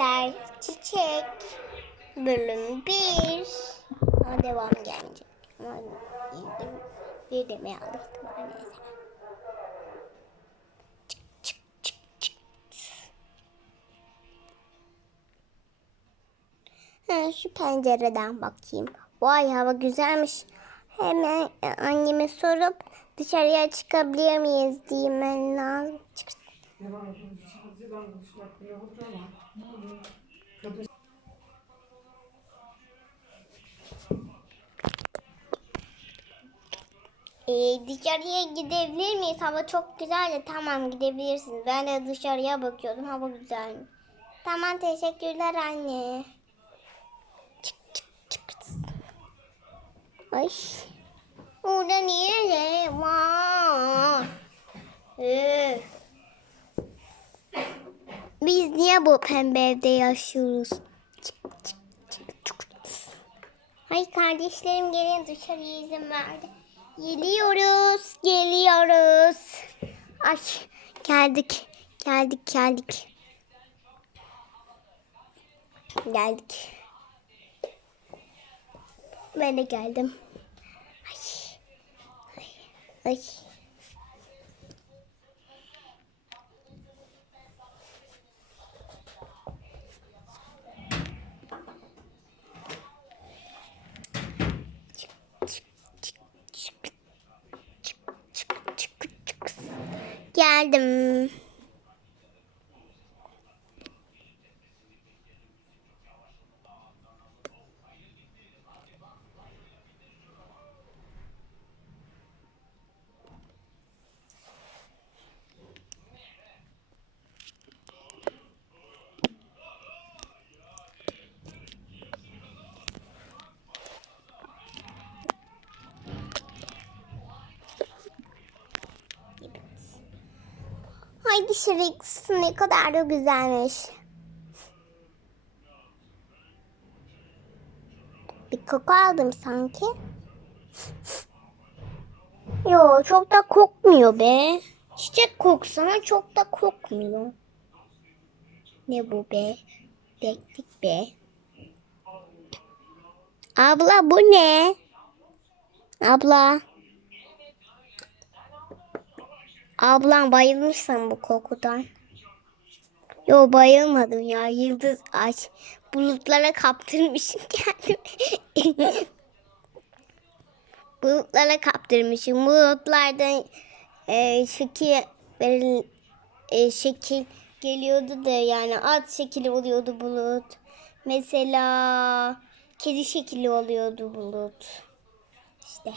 Çiçekler, çiçek. Bölüm 1. Ama devam gelmeyecek. Ama bir demeye aldık. Tamam, neyse. Şu pencereden bakayım. Vay hava güzelmiş. Hemen e, anneme sorup dışarıya çıkabilir miyiz diyeyim lazım. Çık. Ee, dışarıya gidebilir miyiz? Hava çok güzel de tamam gidebilirsiniz. Ben de dışarıya bakıyordum. Hava güzel. Tamam teşekkürler anne. Çık çık çık. Ay. Orada niye ne var? Ee. Biz niye bu pembe evde yaşıyoruz? Hay kardeşlerim gelin dışarıya izin verdi. Geliyoruz, geliyoruz. Ay geldik, geldik, geldik. Geldik. Ben de geldim. Ay, ay, ay. Geldim. Ay dışarısı ne kadar da güzelmiş. Bir koku aldım sanki. Yo çok da kokmuyor be. Çiçek kokusu ama çok da kokmuyor. Ne bu be? Beklik be. Abla bu ne? Abla. Ablam bayılmışsın bu kokudan. Yo bayılmadım ya. Yıldız aç. Bulutlara kaptırmışım kendimi. Bulutlara kaptırmışım. Bulutlardan e, şekil veril, e, şekil geliyordu da yani at şekili oluyordu bulut. Mesela kedi şekili oluyordu bulut. İşte.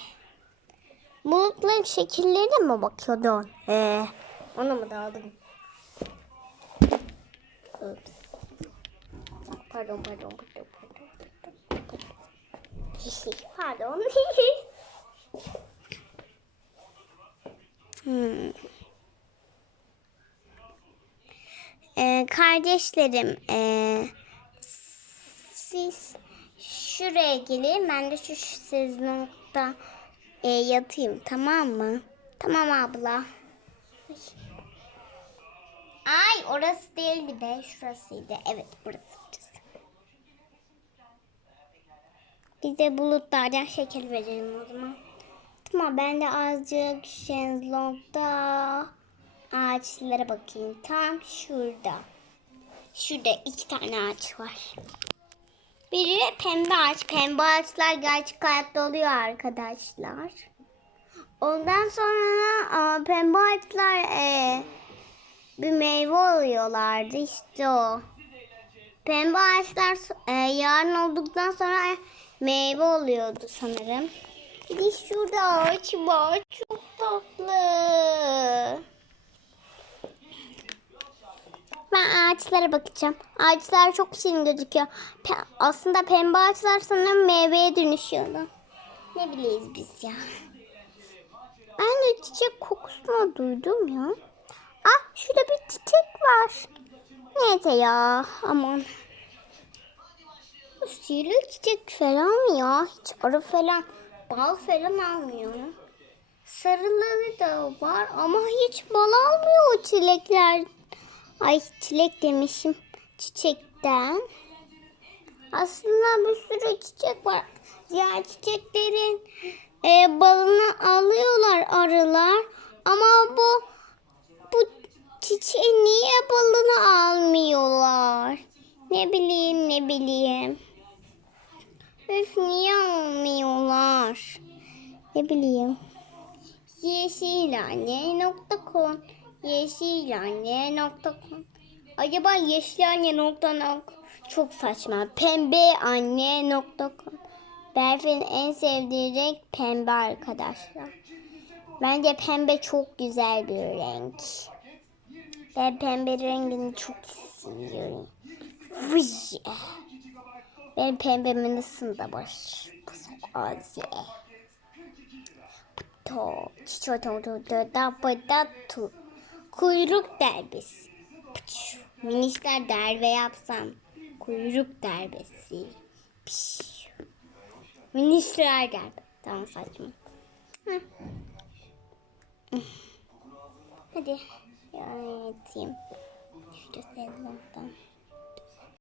Bulutların şekillerine mi bakıyordun? Ee, ona mı daldın? Ups. Pardon, pardon, pardon, pardon. pardon. hmm. Ee, kardeşlerim, ee, siz şuraya gelin. Ben de şu sezonda e, yatayım tamam mı? Tamam abla. Ay. Orası değildi be şurasıydı. Evet burası burası. Biz bulutlardan şekil verelim o zaman. Tamam ben de azıcık şezlongda ağaçlara bakayım. Tam şurada. Şurada iki tane ağaç var. Biri pembe ağaç. Pembe ağaçlar gerçek hayatta oluyor arkadaşlar. Ondan sonra aa, pembe ağaçlar e, bir meyve oluyorlardı işte o. Pembe ağaçlar e, yarın olduktan sonra meyve oluyordu sanırım. Bir şurada ağaç var. Çok tatlı. Ben ağaçlara bakacağım. Ağaçlar çok şirin gözüküyor. Pe- aslında pembe ağaçlar sanırım meyveye dönüşüyordu. Ne bileyiz biz ya. Ben de çiçek kokusunu duydum ya. Ah şurada bir çiçek var. Neyse ya aman. Bu sihirli çiçek falan ya? Hiç arı falan bal falan almıyor. Sarıları da var ama hiç bal almıyor o çilekler. Ay çilek demişim. Çiçek Neden? Aslında bir sürü çiçek var. Diğer çiçeklerin e, balını alıyorlar arılar. Ama bu bu çiçeğin niye balını almıyorlar? Ne bileyim ne bileyim. Üf niye almıyorlar? Ne bileyim. Yeşilanne.com Yeşilanne.com Acaba yeşilanne.com Çok saçma. Pembeanne.com Berfin'in en sevdiği renk pembe arkadaşlar. Bence pembe çok güzel bir renk. Ben pembe rengini çok seviyorum. Vıy. Benim pembemin ısında var. Bu sokağı. To, çiço to to to da pa da tu. Kuyruk derbesi. Pıç. Minişler derbe yapsam. Kuyruk derbesi. Piş. Minişler derbe. Tamam saçma. Hadi. Yani yatayım. Şurada sezondan.